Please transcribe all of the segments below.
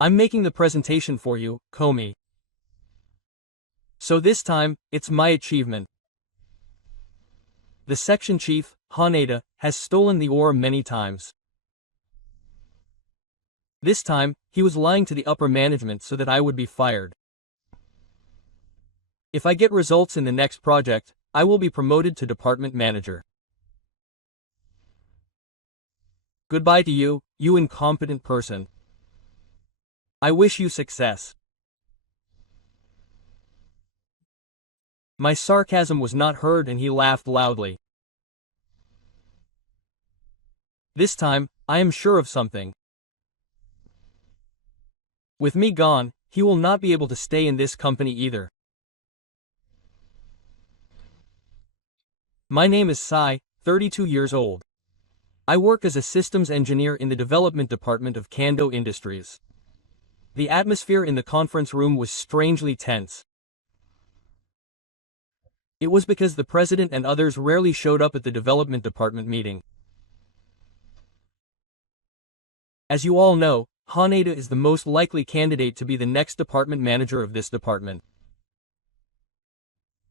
I'm making the presentation for you, Komi. So this time, it's my achievement. The section chief, Haneda, has stolen the ore many times. This time, he was lying to the upper management so that I would be fired. If I get results in the next project, I will be promoted to department manager. Goodbye to you, you incompetent person. I wish you success. My sarcasm was not heard and he laughed loudly. This time, I am sure of something. With me gone, he will not be able to stay in this company either. My name is Sai, 32 years old. I work as a systems engineer in the development department of Kando Industries. The atmosphere in the conference room was strangely tense. It was because the president and others rarely showed up at the development department meeting. As you all know, Haneda is the most likely candidate to be the next department manager of this department.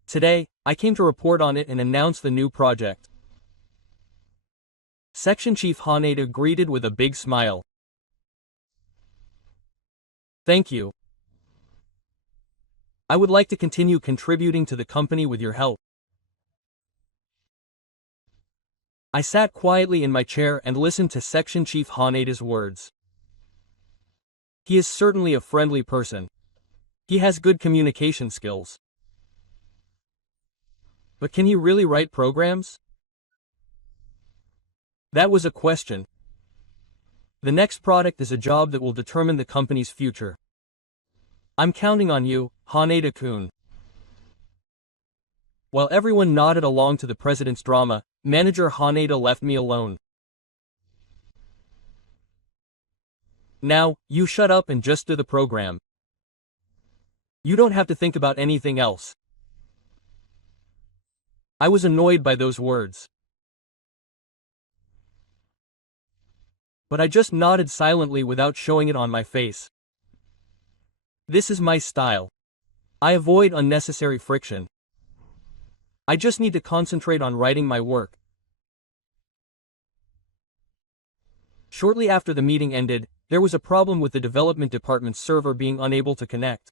Today, I came to report on it and announce the new project. Section Chief Haneda greeted with a big smile. Thank you. I would like to continue contributing to the company with your help. I sat quietly in my chair and listened to Section Chief Haneda's words. He is certainly a friendly person. He has good communication skills. But can he really write programs? That was a question. The next product is a job that will determine the company's future. I'm counting on you, Haneda-kun. While everyone nodded along to the president's drama, Manager Haneda left me alone. Now, you shut up and just do the program. You don't have to think about anything else. I was annoyed by those words. But I just nodded silently without showing it on my face. This is my style. I avoid unnecessary friction. I just need to concentrate on writing my work. Shortly after the meeting ended, there was a problem with the development department's server being unable to connect.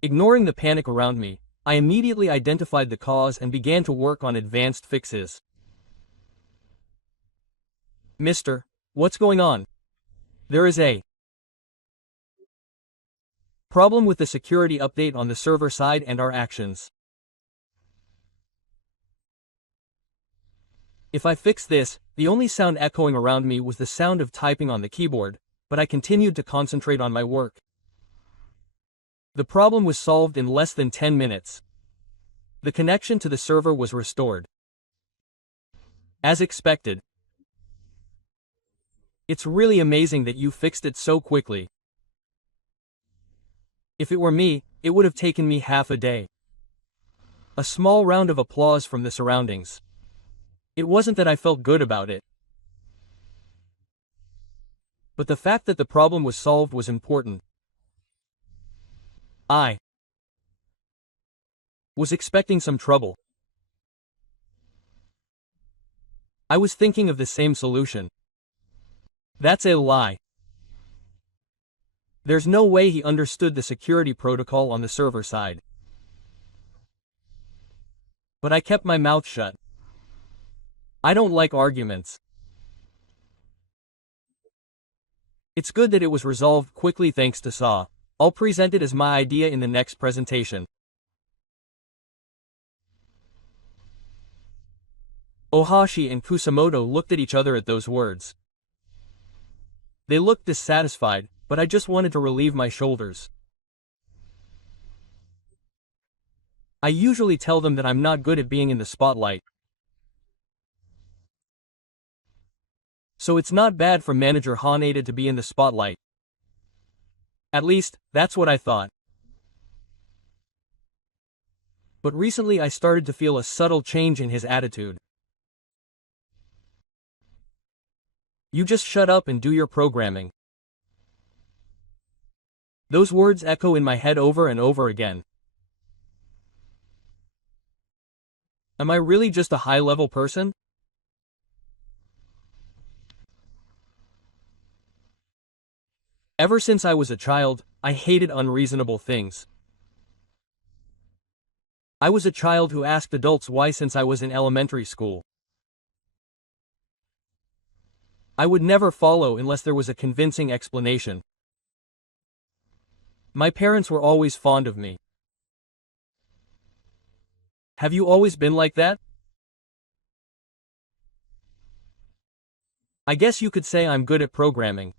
Ignoring the panic around me, I immediately identified the cause and began to work on advanced fixes. Mister, what's going on? There is a problem with the security update on the server side and our actions. If I fix this, the only sound echoing around me was the sound of typing on the keyboard, but I continued to concentrate on my work. The problem was solved in less than 10 minutes. The connection to the server was restored. As expected. It's really amazing that you fixed it so quickly. If it were me, it would have taken me half a day. A small round of applause from the surroundings. It wasn't that I felt good about it. But the fact that the problem was solved was important. I was expecting some trouble. I was thinking of the same solution. That's a lie. There's no way he understood the security protocol on the server side. But I kept my mouth shut. I don't like arguments. It's good that it was resolved quickly thanks to Saw. I'll present it as my idea in the next presentation. Ohashi and Kusamoto looked at each other at those words. They looked dissatisfied, but I just wanted to relieve my shoulders. I usually tell them that I'm not good at being in the spotlight. So it's not bad for Manager Haneda to be in the spotlight. At least, that's what I thought. But recently I started to feel a subtle change in his attitude. You just shut up and do your programming. Those words echo in my head over and over again. Am I really just a high-level person? Ever since I was a child, I hated unreasonable things. I was a child who asked adults why since I was in elementary school. I would never follow unless there was a convincing explanation. My parents were always fond of me. Have you always been like that? I guess you could say I'm good at programming.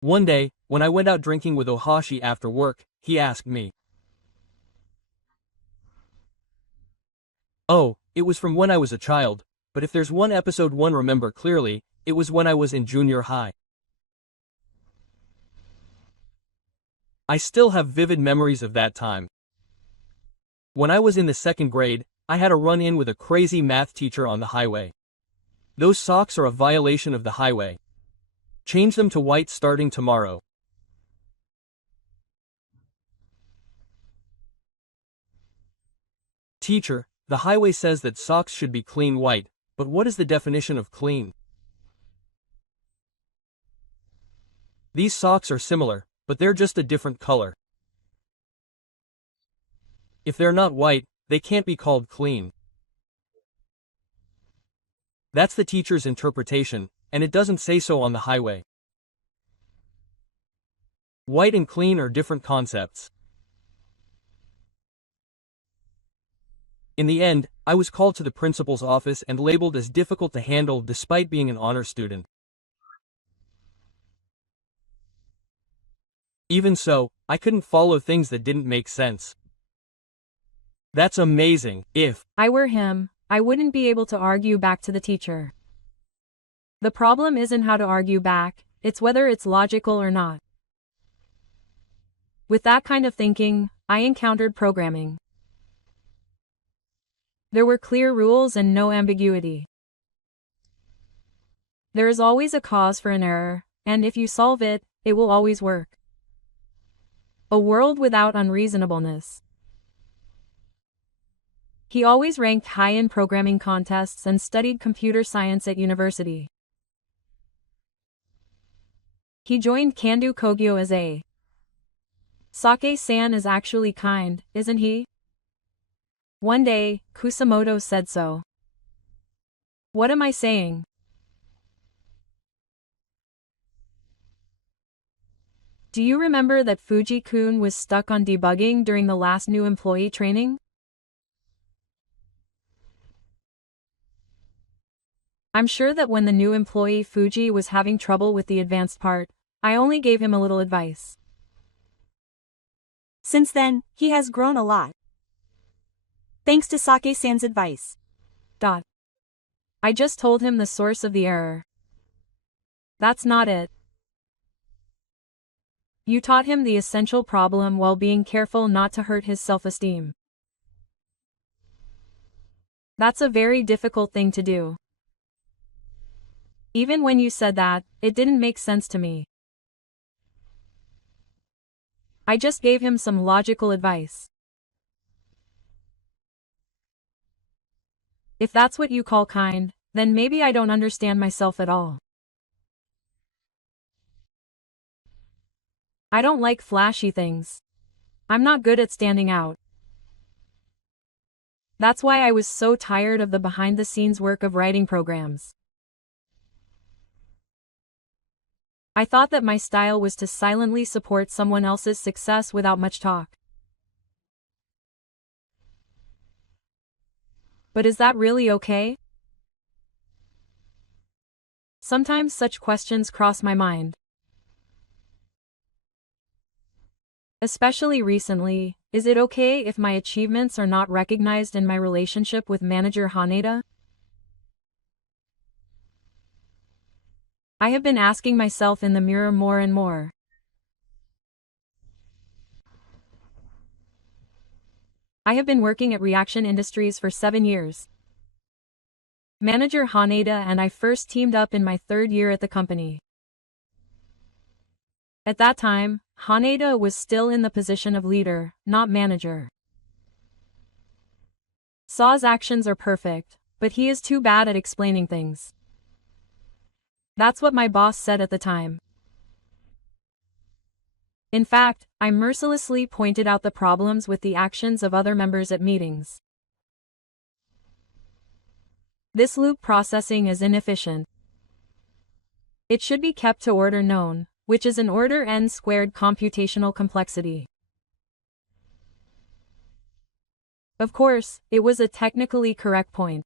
One day, when I went out drinking with Ohashi after work, he asked me. Oh, it was from when I was a child, but if there's one episode one remember clearly, it was when I was in junior high. I still have vivid memories of that time. When I was in the second grade, I had a run-in with a crazy math teacher on the highway. Those socks are a violation of the highway. Change them to white starting tomorrow. Teacher, the highway says that socks should be clean white, but what is the definition of clean? These socks are similar, but they're just a different color. If they're not white, they can't be called clean. That's the teacher's interpretation, and it doesn't say so on the highway. White and clean are different concepts. In the end, I was called to the principal's office and labeled as difficult to handle despite being an honor student. Even so, I couldn't follow things that didn't make sense. That's amazing. If I were him, I wouldn't be able to argue back to the teacher. The problem isn't how to argue back, it's whether it's logical or not. With that kind of thinking, I encountered programming. There were clear rules and no ambiguity. There is always a cause for an error, and if you solve it, it will always work. A world without unreasonableness. He always ranked high in programming contests and studied computer science at university. He joined Kando Kogyo as a Sake-san is actually kind, isn't he? One day, Kusamoto said so. What am I saying? Do you remember that Fuji-kun was stuck on debugging during the last new employee training? I'm sure that when the new employee Fuji was having trouble with the advanced part, I only gave him a little advice. Since then, he has grown a lot. Thanks to Sake-san's advice. I just told him the source of the error. That's not it. You taught him the essential problem while being careful not to hurt his self-esteem. That's a very difficult thing to do. Even when you said that, it didn't make sense to me. I just gave him some logical advice. If that's what you call kind, then maybe I don't understand myself at all. I don't like flashy things. I'm not good at standing out. That's why I was so tired of the behind-the-scenes work of writing programs. I thought that my style was to silently support someone else's success without much talk. But is that really okay? Sometimes such questions cross my mind. Especially recently, is it okay if my achievements are not recognized in my relationship with manager Haneda? I have been asking myself in the mirror more and more. I have been working at Reaction Industries for 7 years. Manager Haneda and I first teamed up in my third year at the company. At that time, Haneda was still in the position of leader, not manager. Saw's actions are perfect, but he is too bad at explaining things. That's what my boss said at the time. In fact, I mercilessly pointed out the problems with the actions of other members at meetings. This loop processing is inefficient. It should be kept to order known, which is an order n squared computational complexity. Of course, it was a technically correct point.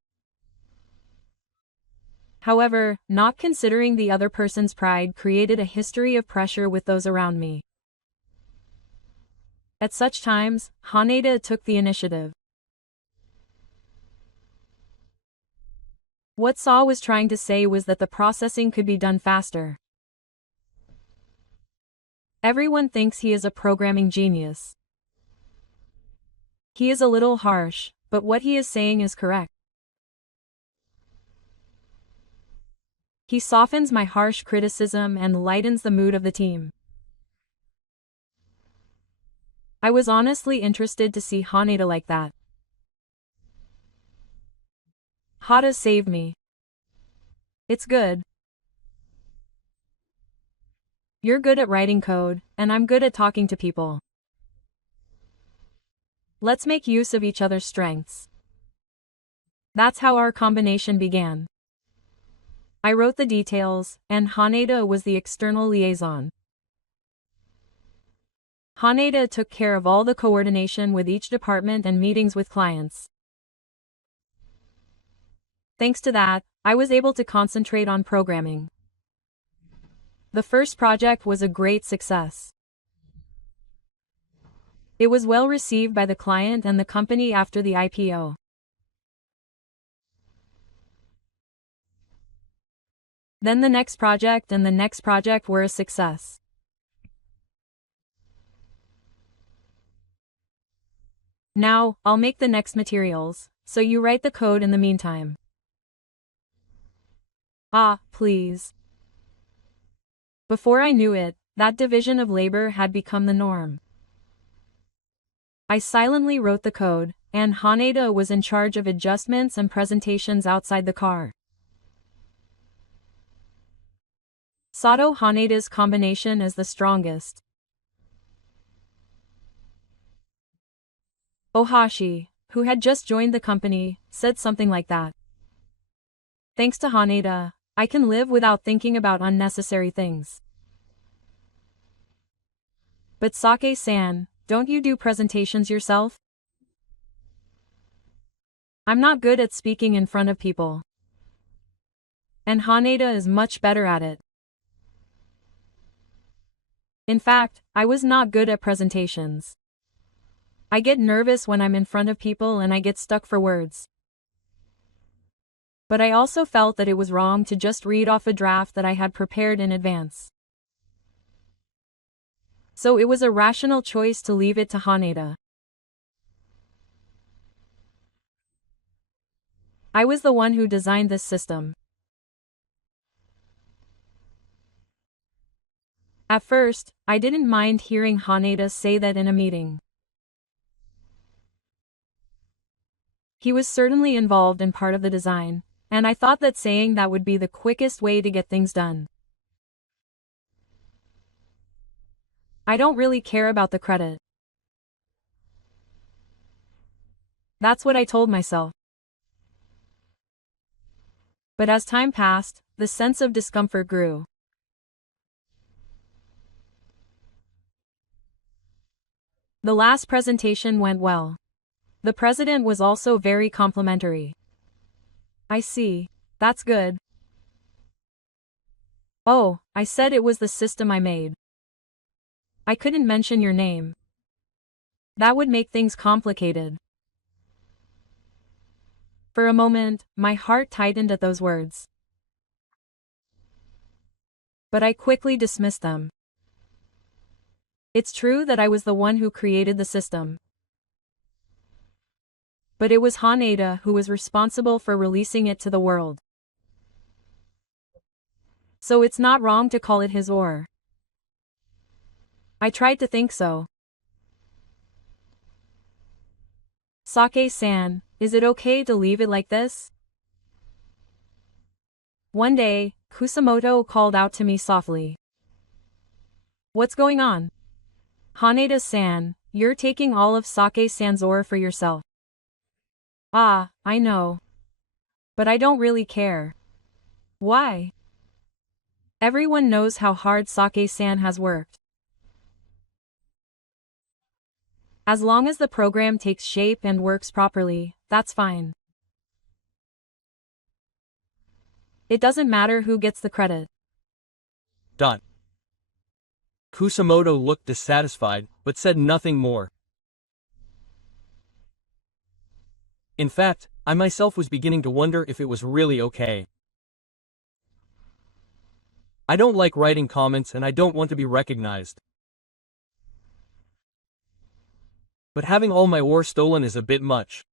However, not considering the other person's pride created a history of pressure with those around me. At such times, Haneda took the initiative. What Saw was trying to say was that the processing could be done faster. Everyone thinks he is a programming genius. He is a little harsh, but what he is saying is correct. He softens my harsh criticism and lightens the mood of the team. I was honestly interested to see Haneda like that. Hada saved me. It's good. You're good at writing code, and I'm good at talking to people. Let's make use of each other's strengths. That's how our combination began. I wrote the details, and Haneda was the external liaison. Haneda took care of all the coordination with each department and meetings with clients. Thanks to that, I was able to concentrate on programming. The first project was a great success. It was well received by the client and the company after the IPO. Then the next project and the next project were a success. Now, I'll make the next materials, so you write the code in the meantime. Ah, please. Before I knew it, that division of labor had become the norm. I silently wrote the code, and Haneda was in charge of adjustments and presentations outside the car. Sato Haneda's combination is the strongest. Ohashi, who had just joined the company, said something like that. Thanks to Haneda, I can live without thinking about unnecessary things. But Sake-san, don't you do presentations yourself? I'm not good at speaking in front of people. And Haneda is much better at it. In fact, I was not good at presentations. I get nervous when I'm in front of people and I get stuck for words. But I also felt that it was wrong to just read off a draft that I had prepared in advance. So it was a rational choice to leave it to Haneda. I was the one who designed this system. At first, I didn't mind hearing Haneda say that in a meeting. He was certainly involved in part of the design, and I thought that saying that would be the quickest way to get things done. I don't really care about the credit. That's what I told myself. But as time passed, the sense of discomfort grew. The last presentation went well. The president was also very complimentary. I see. That's good. Oh, I said it was the system I made. I couldn't mention your name. That would make things complicated. For a moment, my heart tightened at those words. But I quickly dismissed them. It's true that I was the one who created the system. but it was Haneda who was responsible for releasing it to the world. So it's not wrong to call it his or. I tried to think so. Sake-san, is it okay to leave it like this? One day, Kusamoto called out to me softly. What's going on? Haneda-san, you're taking all of Sake-san's ore for yourself. Ah, I know. But I don't really care. Why? Everyone knows how hard Sake-san has worked. As long as the program takes shape and works properly, that's fine. It doesn't matter who gets the credit. Kusamoto looked dissatisfied, but said nothing more. In fact, I myself was beginning to wonder if it was really okay. I don't like writing comments and I don't want to be recognized. But having all my ore stolen is a bit much.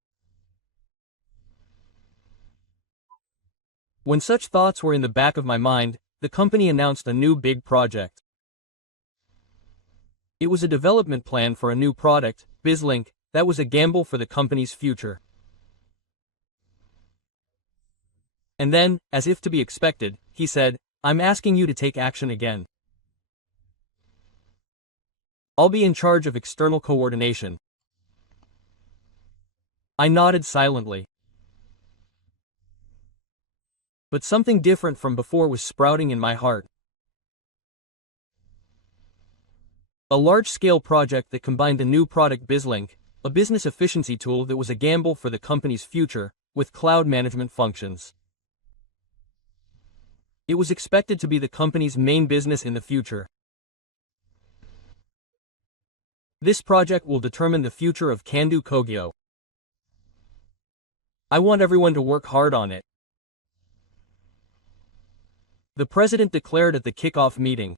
When such thoughts were in the back of my mind, the company announced a new big project. It was a development plan for a new product, BizLink, that was a gamble for the company's future. And then, as if to be expected, he said, I'm asking you to take action again. I'll be in charge of external coordination. I nodded silently. But something different from before was sprouting in my heart. A large-scale project that combined a new product BizLink, a business efficiency tool that was a gamble for the company's future, with cloud management functions. It was expected to be the company's main business in the future. This project will determine the future of Kandu Kogyo. I want everyone to work hard on it. The president declared at the kickoff meeting.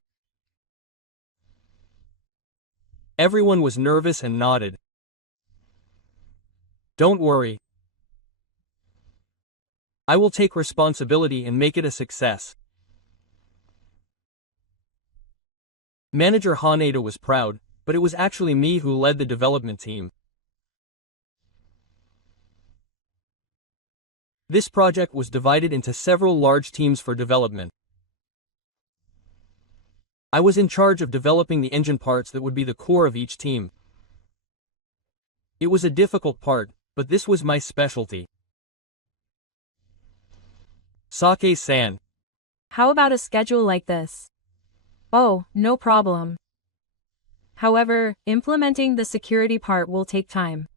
Everyone was nervous and nodded. Don't worry. I will take responsibility and make it a success. Manager Haneda was proud, but it was actually me who led the development team. This project was divided into several large teams for development. I was in charge of developing the engine parts that would be the core of each team. It was a difficult part, but this was my specialty. Sake-san. How about a schedule like this? Oh, no problem. However, implementing the security part will take time.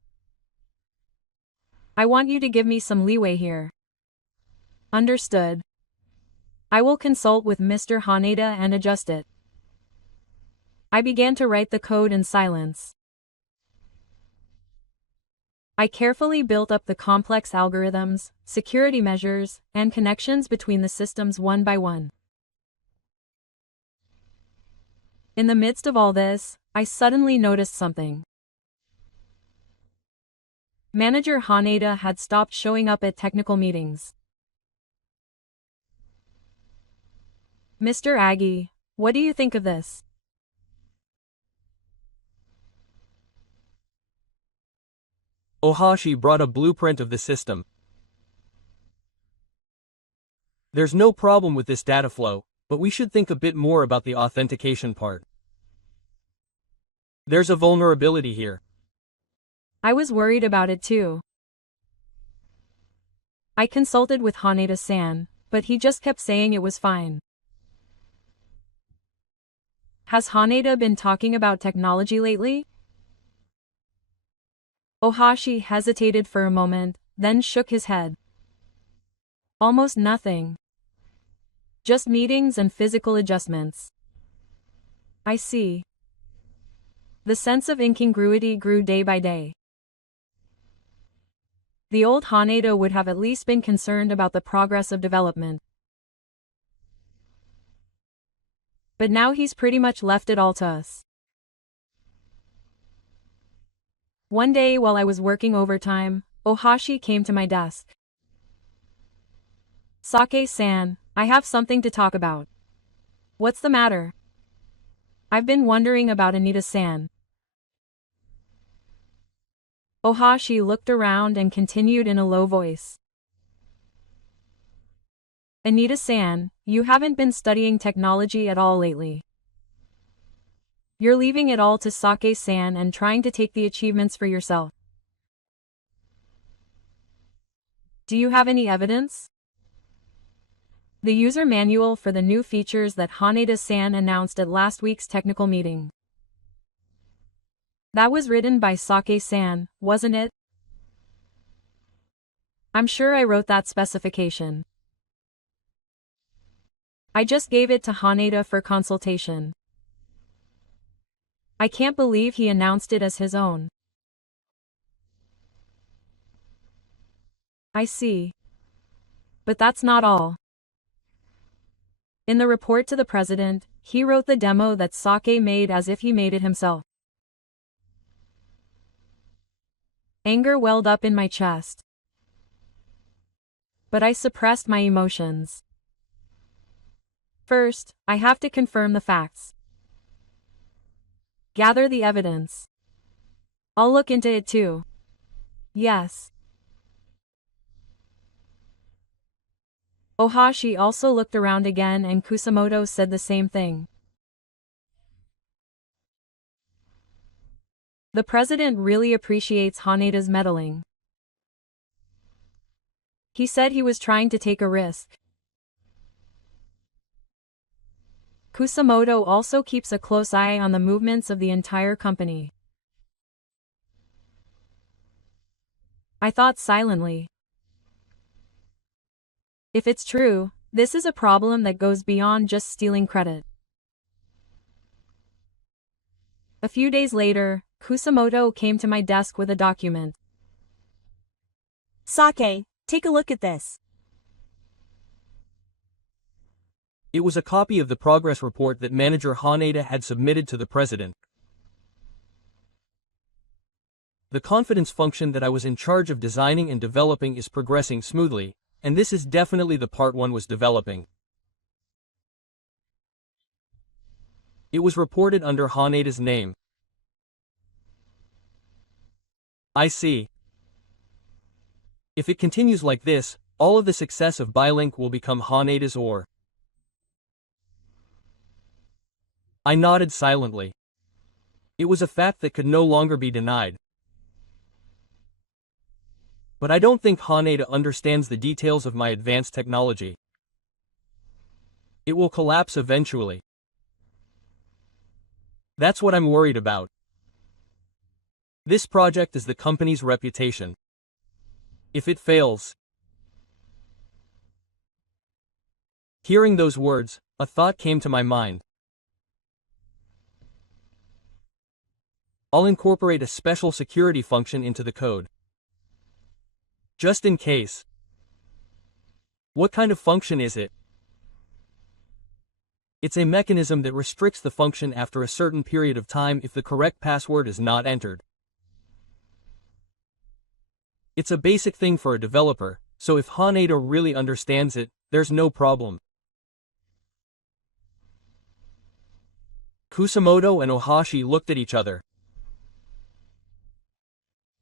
I want you to give me some leeway here. Understood. I will consult with Mr. Haneda and adjust it. I began to write the code in silence. I carefully built up the complex algorithms, security measures, and connections between the systems one by one. In the midst of all this, I suddenly noticed something. Manager Haneda had stopped showing up at technical meetings. Mr. Agi, what do you think of this? Ohashi brought a blueprint of the system. There's no problem with this data flow, but we should think a bit more about the authentication part. There's a vulnerability here. I was worried about it too. I consulted with Haneda-san, but he just kept saying it was fine. Has Haneda been talking about technology lately? Ohashi hesitated for a moment, then shook his head. Almost nothing. Just meetings and physical adjustments. I see. The sense of incongruity grew day by day. The old Haneda would have at least been concerned about the progress of development. But now he's pretty much left it all to us. One day while I was working overtime, Ohashi came to my desk. Sake-san, I have something to talk about. What's the matter? I've been wondering about Anita-san. Ohashi looked around and continued in a low voice. Anita-san, you haven't been studying technology at all lately. You're leaving it all to Sake-san and trying to take the achievements for yourself. Do you have any evidence? The user manual for the new features that Haneda-san announced at last week's technical meeting. That was written by Sake-san, wasn't it? I'm sure I wrote that specification. I just gave it to Haneda for consultation. I can't believe he announced it as his own. I see. But that's not all. In the report to the president, he wrote the demo that Sake made as if he made it himself. Anger welled up in my chest. But I suppressed my emotions. First, I have to confirm the facts. Gather the evidence. I'll look into it too. Yes. Ohashi also looked around again and Kusamoto said the same thing. The president really appreciates Haneda's meddling. He said he was trying to take a risk. Kusamoto also keeps a close eye on the movements of the entire company. I thought silently. If it's true, this is a problem that goes beyond just stealing credit. A few days later, Kusamoto came to my desk with a document. Sake, take a look at this. It was a copy of the progress report that manager Haneda had submitted to the president. The confidence function that I was in charge of designing and developing is progressing smoothly, and this is definitely the part one was developing. It was reported under Haneda's name. I see. If it continues like this, all of the success of Bilink will become Haneda's or. I nodded silently. It was a fact that could no longer be denied. But I don't think Haneda understands the details of my advanced technology. It will collapse eventually. That's what I'm worried about. This project is the company's reputation. If it fails. Hearing those words, a thought came to my mind. I'll incorporate a special security function into the code. Just in case. What kind of function is it? It's a mechanism that restricts the function after a certain period of time if the correct password is not entered. It's a basic thing for a developer, so if Haneda really understands it, there's no problem. Kusamoto and Ohashi looked at each other.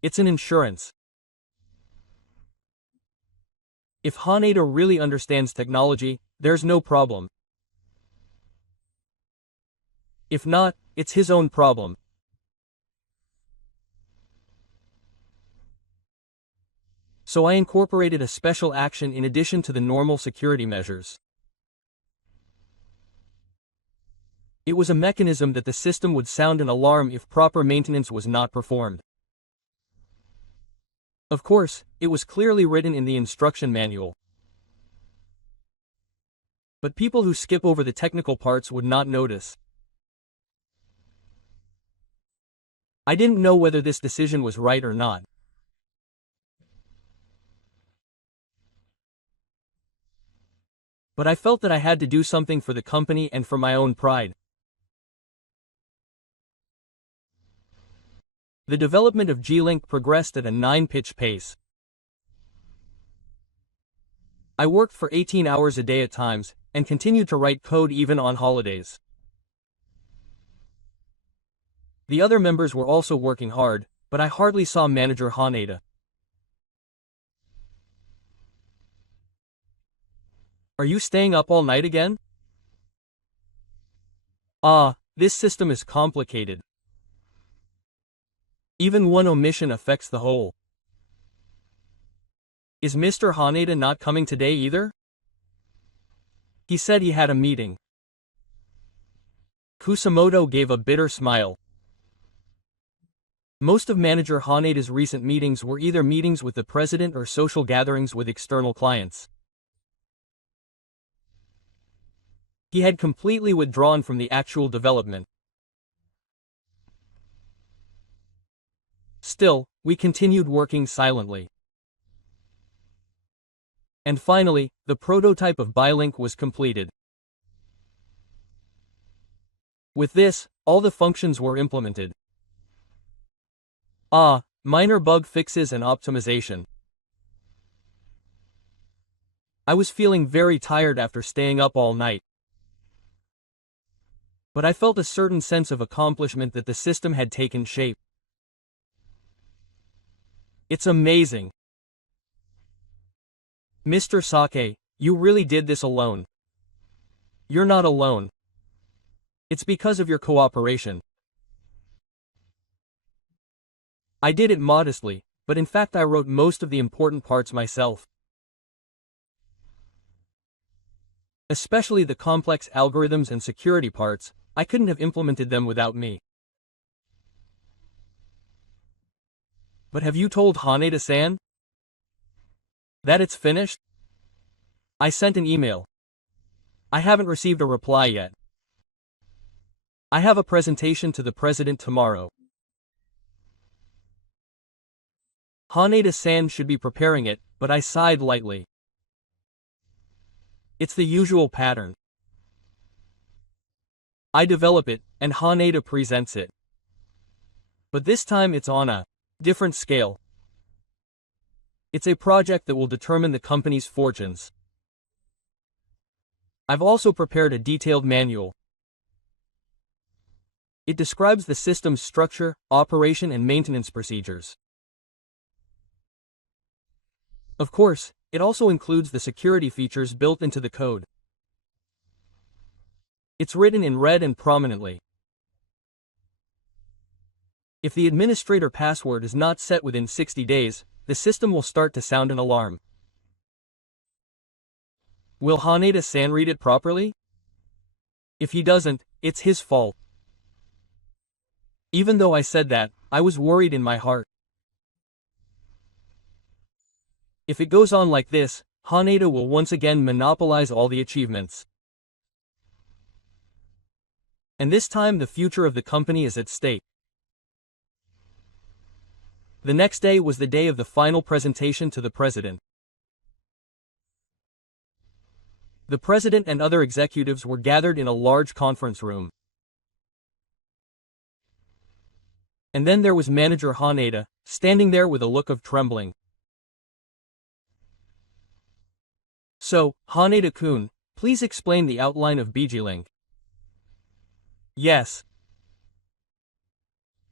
It's an insurance. If Haneda really understands technology, there's no problem. If not, it's his own problem. So I incorporated a special action in addition to the normal security measures. It was a mechanism that the system would sound an alarm if proper maintenance was not performed. Of course, it was clearly written in the instruction manual. But people who skip over the technical parts would not notice. I didn't know whether this decision was right or not. But I felt that I had to do something for the company and for my own pride. The development of G-Link progressed at a 9-pitch pace. I worked for 18 hours a day at times, and continued to write code even on holidays. The other members were also working hard, but I hardly saw manager Haneda. Are you staying up all night again? This system is complicated. Even one omission affects the whole. Is Mr. Haneda not coming today either? He said he had a meeting. Kusamoto gave a bitter smile. Most of Manager Haneda's recent meetings were either meetings with the president or social gatherings with external clients. He had completely withdrawn from the actual development. Still, we continued working silently. And finally, the prototype of Bylink was completed. With this, all the functions were implemented. Minor bug fixes and optimization. I was feeling very tired after staying up all night. But I felt a certain sense of accomplishment that the system had taken shape. It's amazing. Mr. Sake, you really did this alone. You're not alone. It's because of your cooperation. I did it modestly, but in fact I wrote most of the important parts myself. Especially the complex algorithms and security parts, I couldn't have implemented them without me. But have you told Haneda-san that it's finished? I sent an email. I haven't received a reply yet. I have a presentation to the president tomorrow. Haneda-san should be preparing it, but I sighed lightly. It's the usual pattern. I develop it, and Haneda presents it. But this time it's on a different scale. It's a project that will determine the company's fortunes. I've also prepared a detailed manual. It describes the system's structure, operation and maintenance procedures. Of course, it also includes the security features built into the code. It's written in red and prominently. If the administrator password is not set within 60 days, the system will start to sound an alarm. Will Haneda-san read it properly? If he doesn't, it's his fault. Even though I said that, I was worried in my heart. If it goes on like this, Haneda will once again monopolize all the achievements. And this time the future of the company is at stake. The next day was the day of the final presentation to the president. The president and other executives were gathered in a large conference room. And then there was Manager Haneda, standing there with a look of trembling. So, Haneda-kun, please explain the outline of BGLink. Yes.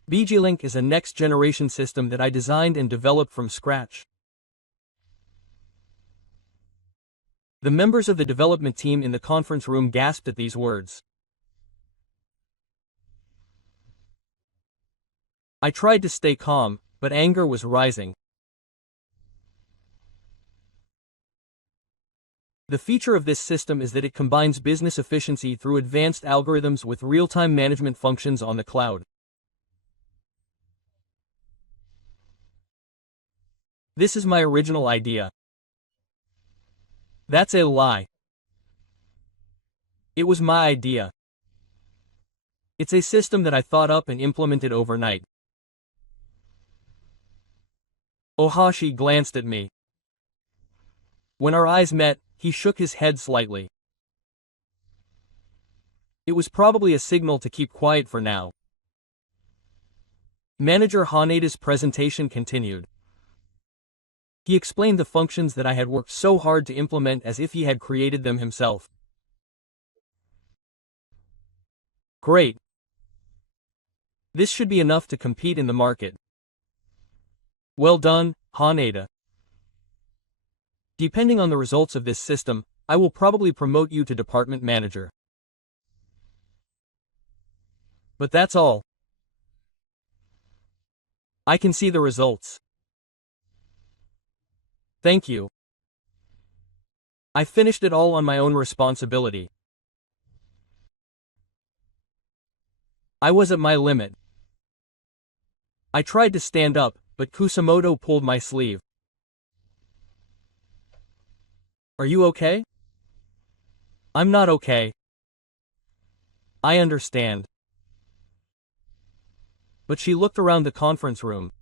BGLink is a next-generation system that I designed and developed from scratch. The members of the development team in the conference room gasped at these words. I tried to stay calm, but anger was rising. The feature of this system is that it combines business efficiency through advanced algorithms with real-time management functions on the cloud. This is my original idea. That's a lie. It was my idea. It's a system that I thought up and implemented overnight. Ohashi glanced at me. When our eyes met, he shook his head slightly. It was probably a signal to keep quiet for now. Manager Haneda's presentation continued. He explained the functions that I had worked so hard to implement as if he had created them himself. Great. This should be enough to compete in the market. Well done, Haneda. Depending on the results of this system, I will probably promote you to department manager. But that's all. I can see the results. Thank you. I finished it all on my own responsibility. I was at my limit. I tried to stand up, but Kusamoto pulled my sleeve. Are you okay? I'm not okay. I understand. But she looked around the conference room.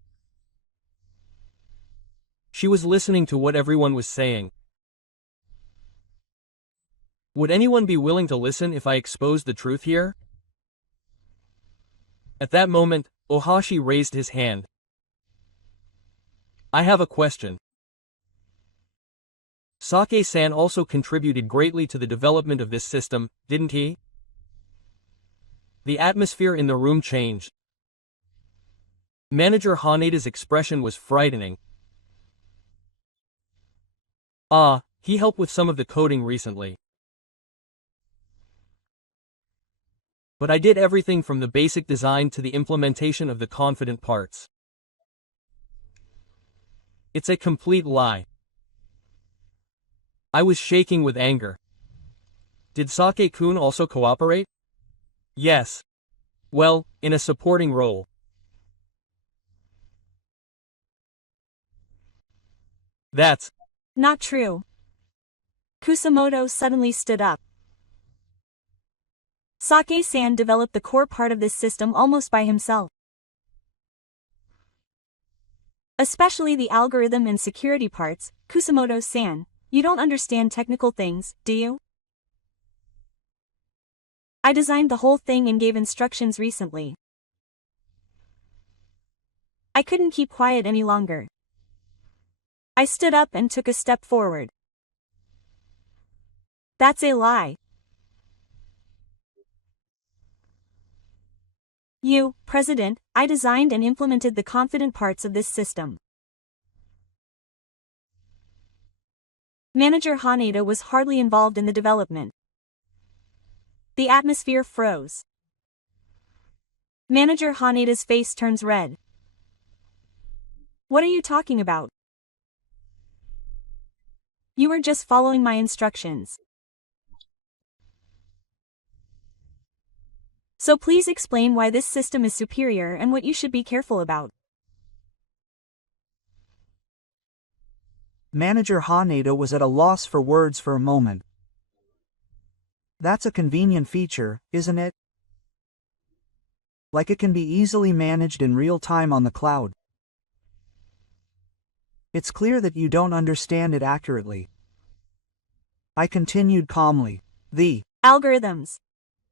She was listening to what everyone was saying. Would anyone be willing to listen if I exposed the truth here? At that moment, Ohashi raised his hand. I have a question. Sake-san also contributed greatly to the development of this system, didn't he? The atmosphere in the room changed. Manager Haneda's expression was frightening. He helped with some of the coding recently. But I did everything from the basic design to the implementation of the confident parts. It's a complete lie. I was shaking with anger. Did Sake-kun also cooperate? Yes. Well, in a supporting role. That's Not true. Kusamoto suddenly stood up. Sake-san developed the core part of this system almost by himself. Especially the algorithm and security parts. Kusamoto-san, you don't understand technical things, do you? I designed the whole thing and gave instructions recently. I couldn't keep quiet any longer. I stood up and took a step forward. That's a lie. You, President, I designed and implemented the confident parts of this system. Manager Haneda was hardly involved in the development. The atmosphere froze. Manager Haneda's face turns red. What are you talking about? You were just following my instructions. So please explain why this system is superior and what you should be careful about. Manager Haneda was at a loss for words for a moment. That's a convenient feature, isn't it? Like it can be easily managed in real time on the cloud. It's clear that you don't understand it accurately. I continued calmly. The Algorithms.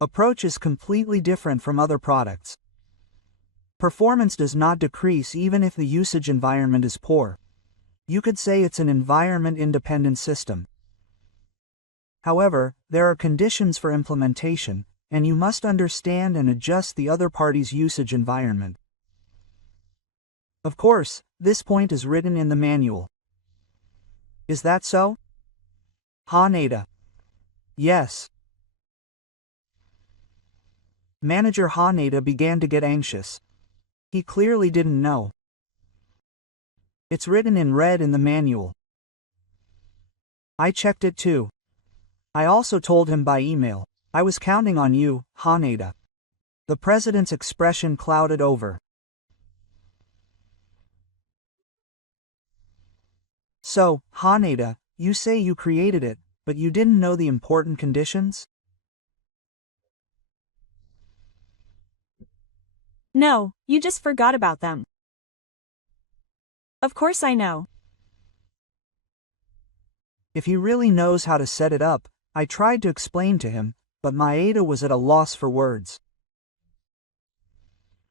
approach is completely different from other products. Performance does not decrease even if the usage environment is poor. You could say it's an environment-independent system. However, there are conditions for implementation, and you must understand and adjust the other party's usage environment. Of course, this point is written in the manual. Is that so? Haneda. Yes. Manager Haneda began to get anxious. He clearly didn't know. It's written in red in the manual. I checked it too. I also told him by email. I was counting on you, Haneda. The president's expression clouded over. So, Haneda, you say you created it, but you didn't know the important conditions? No, you just forgot about them. Of course I know. If he really knows how to set it up, I tried to explain to him, but Maeda was at a loss for words.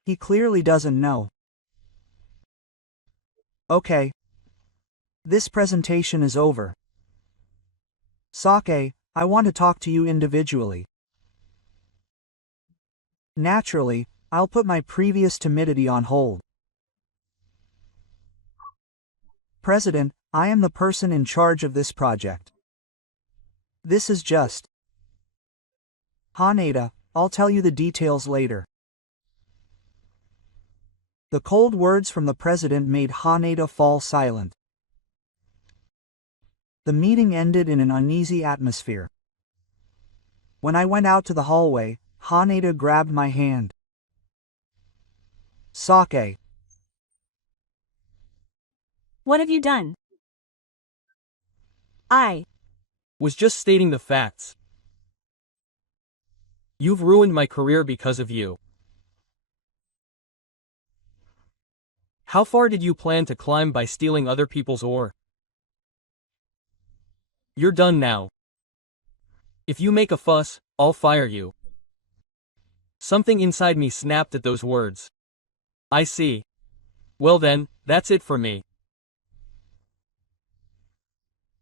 He clearly doesn't know. Okay. This presentation is over. Sake, I want to talk to you individually. Naturally, I'll put my previous timidity on hold. President, I am the person in charge of this project. This is just Haneda, I'll tell you the details later. The cold words from the president made Haneda fall silent. The meeting ended in an uneasy atmosphere. When I went out to the hallway, Haneda grabbed my hand. Sake. What have you done? I Was just stating the facts. You've ruined my career because of you. How far did you plan to climb by stealing other people's ore? You're done now. If you make a fuss, I'll fire you. Something inside me snapped at those words. I see. Well then, that's it for me.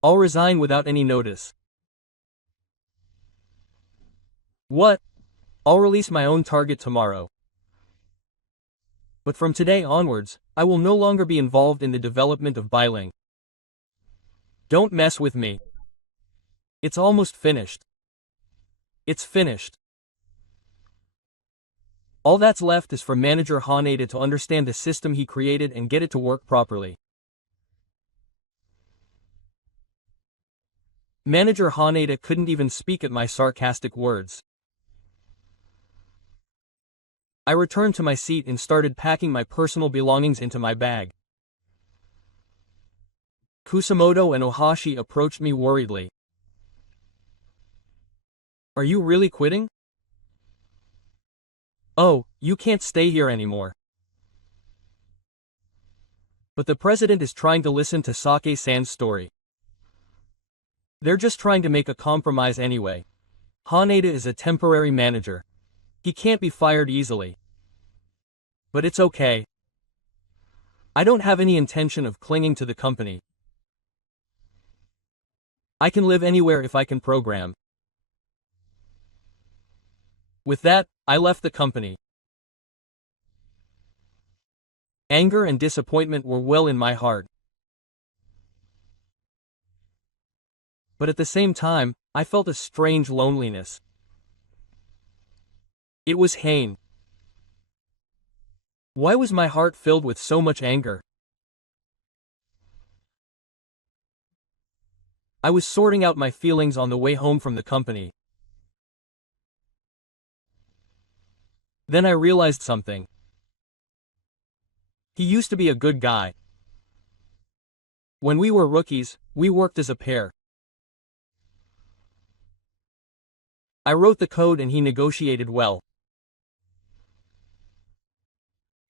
I'll resign without any notice. What? I'll release my own target tomorrow. But from today onwards, I will no longer be involved in the development of Biling. Don't mess with me. It's almost finished. It's finished. All that's left is for Manager Haneda to understand the system he created and get it to work properly. Manager Haneda couldn't even speak at my sarcastic words. I returned to my seat and started packing my personal belongings into my bag. Kusamoto and Ohashi approached me worriedly. Are you really quitting? Oh, you can't stay here anymore. But the president is trying to listen to Sake-san's story. They're just trying to make a compromise anyway. Haneda is a temporary manager. He can't be fired easily. But it's okay. I don't have any intention of clinging to the company. I can live anywhere if I can program. With that, I left the company. Anger and disappointment were well in my heart. But at the same time, I felt a strange loneliness. It was Hane. Why was my heart filled with so much anger? I was sorting out my feelings on the way home from the company. Then I realized something. He used to be a good guy. When we were rookies, we worked as a pair. I wrote the code and he negotiated well.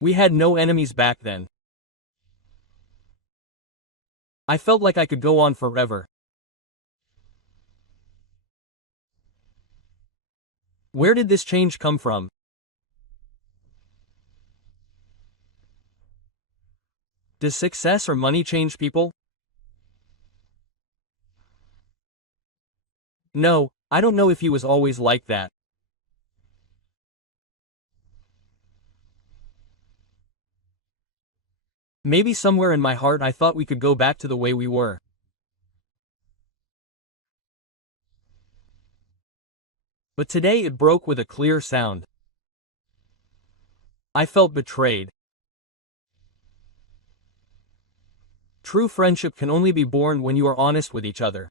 We had no enemies back then. I felt like I could go on forever. Where did this change come from? Does success or money change people? No, I don't know if he was always like that. Maybe somewhere in my heart I thought we could go back to the way we were. But today it broke with a clear sound. I felt betrayed. True friendship can only be born when you are honest with each other.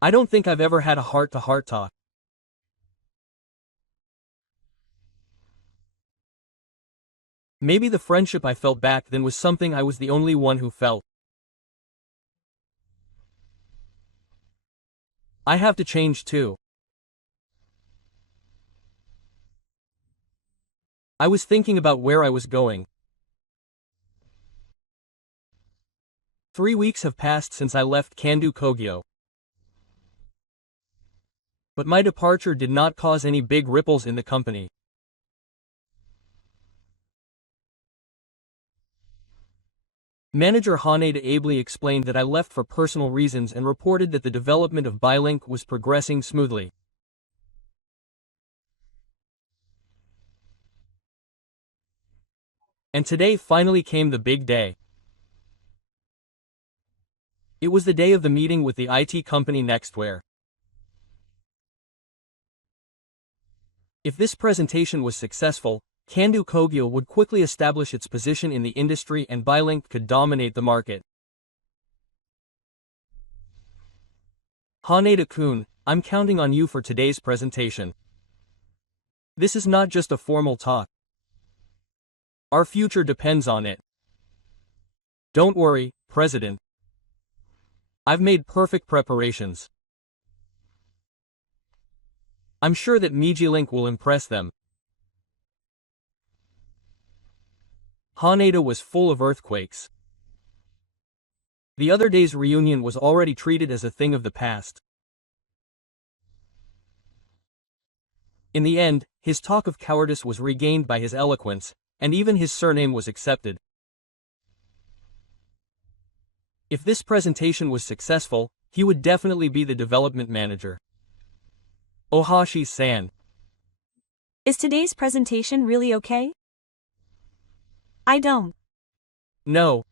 I don't think I've ever had a heart-to-heart talk. Maybe the friendship I felt back then was something I was the only one who felt. I have to change too. I was thinking about where I was going. 3 weeks have passed since I left Kandu Kogyo. But my departure did not cause any big ripples in the company. Manager Haneda ably explained that I left for personal reasons and reported that the development of Bylink was progressing smoothly. And today finally came the big day. It was the day of the meeting with the IT company Nextware. If this presentation was successful, Kandu Kogyo would quickly establish its position in the industry and Bylink could dominate the market. Haneda-kun, I'm counting on you for today's presentation. This is not just a formal talk. Our future depends on it. Don't worry, President. I've made perfect preparations. I'm sure that Mijilink will impress them. Haneda was full of earthquakes. The other day's reunion was already treated as a thing of the past. In the end, his talk of cowardice was regained by his eloquence, and even his surname was accepted. If this presentation was successful, he would definitely be the development manager. Ohashi-san. Is today's presentation really okay? I don't. No.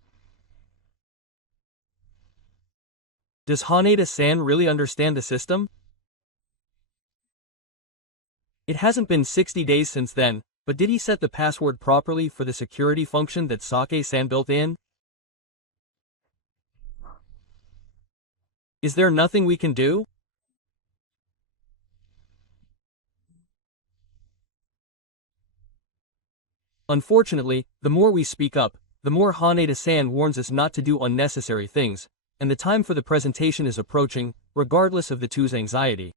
Does Haneda-san really understand the system? It hasn't been 60 days since then, but did he set the password properly for the security function that Sake-san built in? Is there nothing we can do? Unfortunately, the more we speak up, the more Haneda-san warns us not to do unnecessary things, and the time for the presentation is approaching, regardless of the two's anxiety.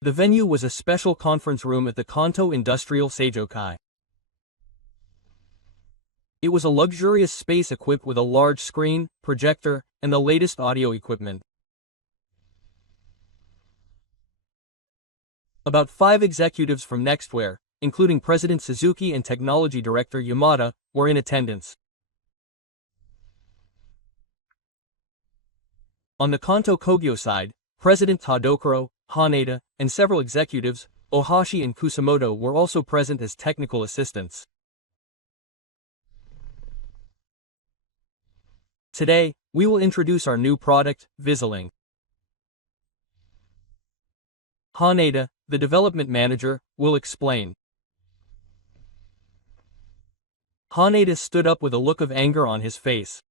The venue was a special conference room at the Kanto Industrial Seijokai. It was a luxurious space equipped with a large screen, projector, and the latest audio equipment. About 5 executives from Nextware, including President Suzuki and Technology Director Yamada, were in attendance. On the Kanto Kogyo side, President Tadokuro, Haneda, and several executives, Ohashi and Kusamoto, were also present as technical assistants. Today, we will introduce our new product, Visalink. Haneda, the development manager, will explain. Haneda stood up with a look of anger on his face.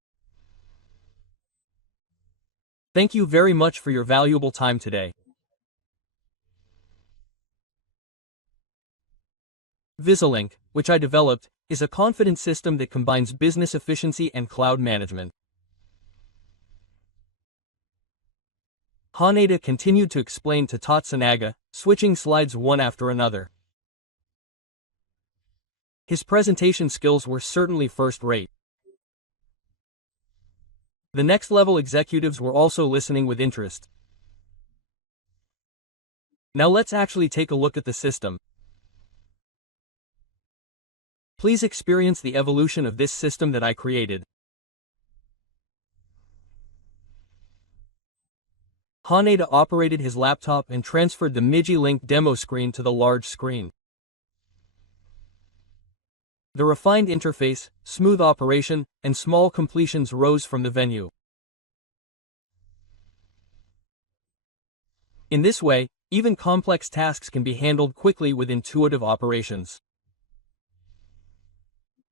Thank you very much for your valuable time today. Visalink, which I developed, is a confidence system that combines business efficiency and cloud management. Haneda continued to explain to Tatsunaga, switching slides one after another. His presentation skills were certainly first-rate. The next-level executives were also listening with interest. Now let's actually take a look at the system. Please experience the evolution of this system that I created. Haneda operated his laptop and transferred the Mijilink demo screen to the large screen. The refined interface, smooth operation, and small completions rose from the venue. In this way, even complex tasks can be handled quickly with intuitive operations.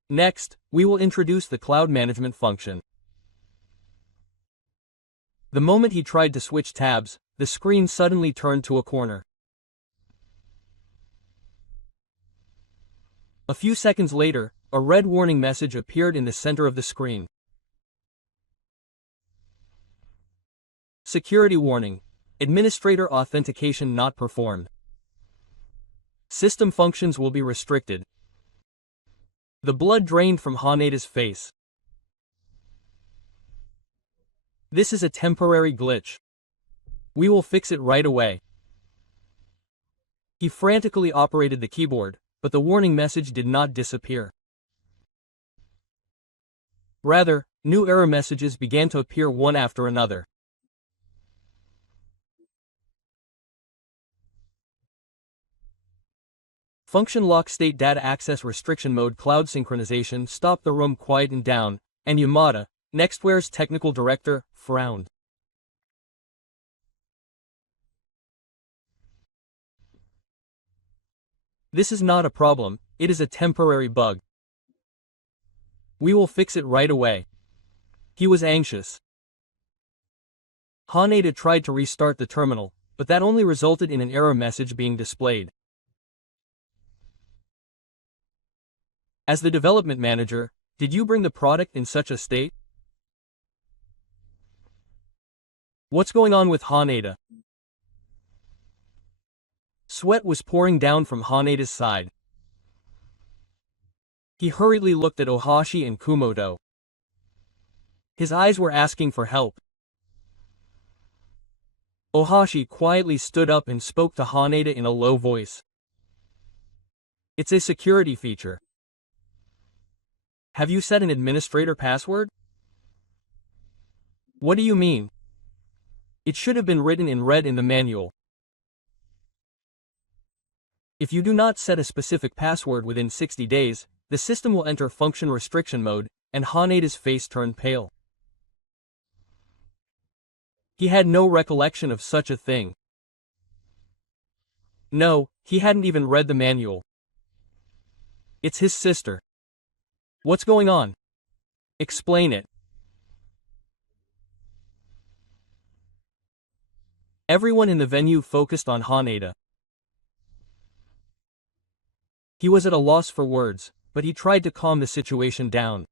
Next, we will introduce the cloud management function. The moment he tried to switch tabs, the screen suddenly turned to a corner. A few seconds later, a red warning message appeared in the center of the screen. Security warning. Administrator authentication not performed. System functions will be restricted. The blood drained from Haneda's face. This is a temporary glitch. We will fix it right away. He frantically operated the keyboard, but the warning message did not disappear. Rather, new error messages began to appear one after another. Function lock state data access restriction mode cloud synchronization stopped the room quietened down, and Yamada, Nextware's technical director, frowned. This is not a problem, it is a temporary bug. We will fix it right away. He was anxious. Haneda tried to restart the terminal, but that only resulted in an error message being displayed. As the development manager, did you bring the product in such a state? What's going on with Haneda? Sweat was pouring down from Haneda's side. He hurriedly looked at Ohashi and Kumoto. His eyes were asking for help. Ohashi quietly stood up and spoke to Haneda in a low voice. It's a security feature. Have you set an administrator password? What do you mean? It should have been written in red in the manual. If you do not set a specific password within 60 days, the system will enter function restriction mode, and Haneda's face turned pale. He had no recollection of such a thing. No, he hadn't even read the manual. It's his sister. What's going on? Explain it. Everyone in the venue focused on Haneda. He was at a loss for words, but he tried to calm the situation down.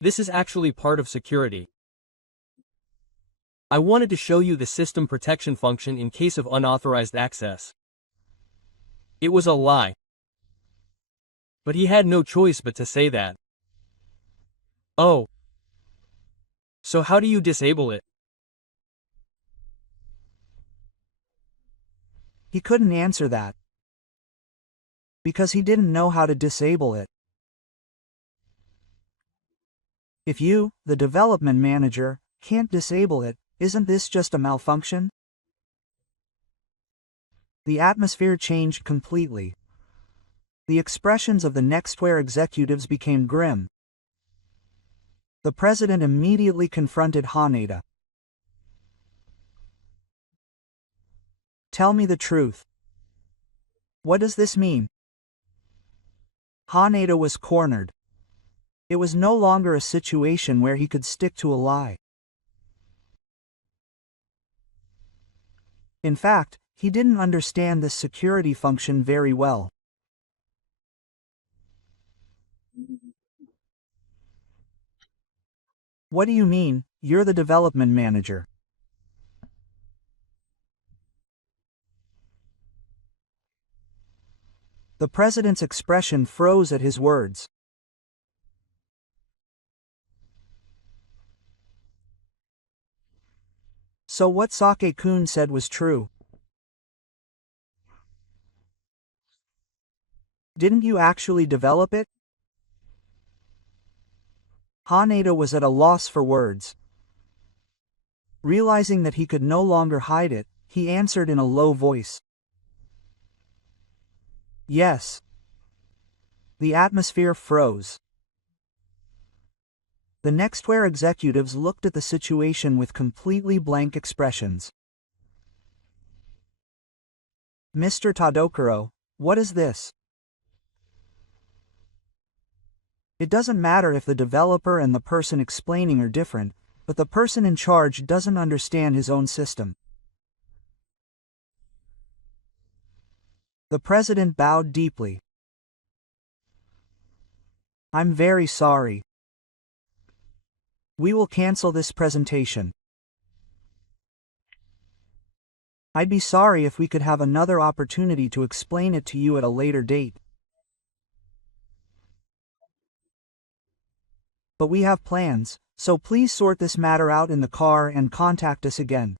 This is actually part of security. I wanted to show you the system protection function in case of unauthorized access. It was a lie. But he had no choice but to say that. Oh. So how do you disable it? He couldn't answer that. Because he didn't know how to disable it. If you, the development manager, can't disable it, isn't this just a malfunction? The atmosphere changed completely. The expressions of the Nextware executives became grim. The president immediately confronted Haneda. Tell me the truth. What does this mean? Haneda was cornered. It was no longer a situation where he could stick to a lie. In fact, he didn't understand this security function very well. What do you mean, you're the development manager? The president's expression froze at his words. So what Sake-kun said was true. Didn't you actually develop it? Haneda was at a loss for words. Realizing that he could no longer hide it, he answered in a low voice. Yes. The atmosphere froze. The Nextware executives looked at the situation with completely blank expressions. Mr. Tadokuro, what is this? It doesn't matter if the developer and the person explaining are different, but the person in charge doesn't understand his own system. The president bowed deeply. I'm very sorry. We will cancel this presentation. I'd be sorry if we could have another opportunity to explain it to you at a later date. But we have plans, so please sort this matter out in the car and contact us again.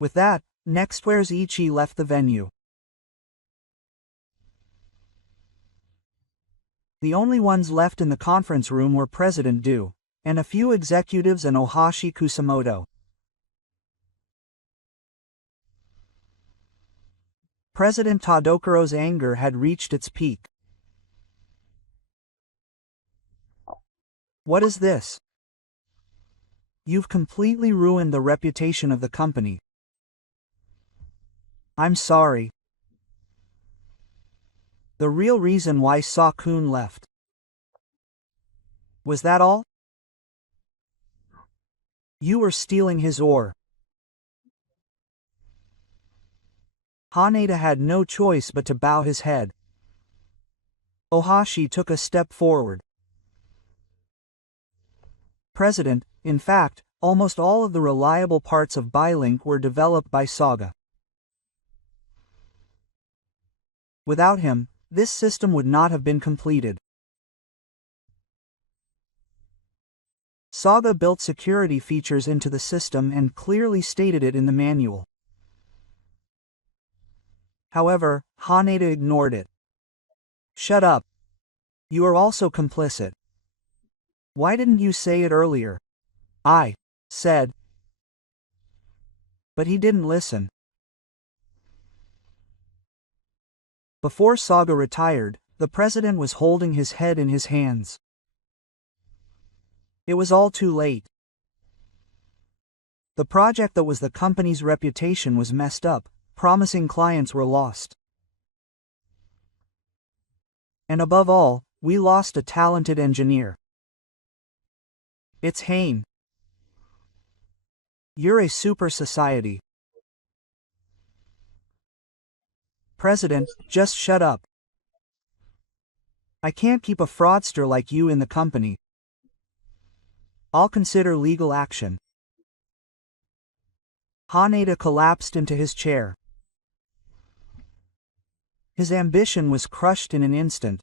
With that, next where's Ichi left the venue. The only ones left in the conference room were President Du, and a few executives and Ohashi Kusamoto. President Tadokuro's anger had reached its peak. What is this? You've completely ruined the reputation of the company. I'm sorry. The real reason why Sa-kun left. Was that all? You were stealing his ore. Haneda had no choice but to bow his head. Ohashi took a step forward. President, in fact, almost all of the reliable parts of Bylink were developed by Saga. Without him, this system would not have been completed. Saga built security features into the system and clearly stated it in the manual. However, Haneda ignored it. Shut up. You are also complicit. Why didn't you say it earlier? I said. But he didn't listen. Before Saga retired, the president was holding his head in his hands. It was all too late. The project that was the company's reputation was messed up, promising clients were lost. And above all, we lost a talented engineer. It's Hain. You're a super society. President, just shut up. I can't keep a fraudster like you in the company. I'll consider legal action. Haneda collapsed into his chair. His ambition was crushed in an instant.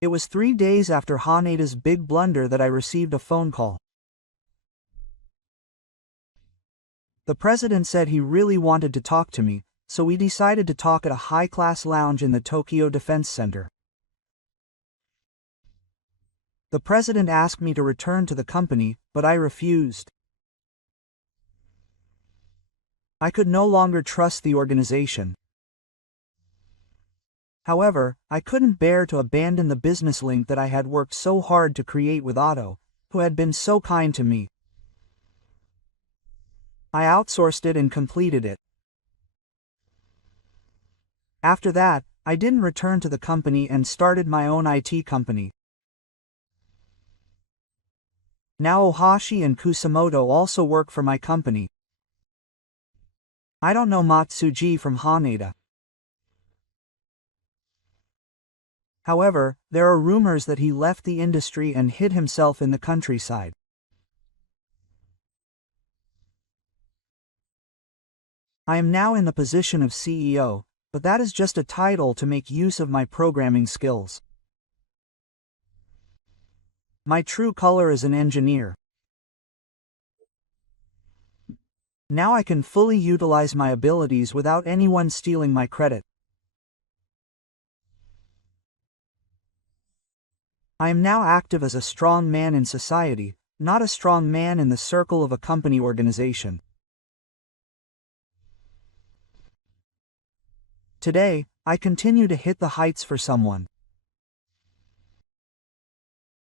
It was 3 days after Haneda's big blunder that I received a phone call. The president said he really wanted to talk to me, so we decided to talk at a high-class lounge in the Tokyo Defense Center. The president asked me to return to the company, but I refused. I could no longer trust the organization. However, I couldn't bear to abandon the business link that I had worked so hard to create with Otto, who had been so kind to me. I outsourced it and completed it. After that, I didn't return to the company and started my own IT company. Now Ohashi and Kusamoto also work for my company. I don't know Matsuji from Haneda. However, there are rumors that he left the industry and hid himself in the countryside. I am now in the position of CEO, but that is just a title to make use of my programming skills. My true color is an engineer. Now I can fully utilize my abilities without anyone stealing my credit. I am now active as a strong man in society, not a strong man in the circle of a company organization. Today, I continue to hit the heights for someone.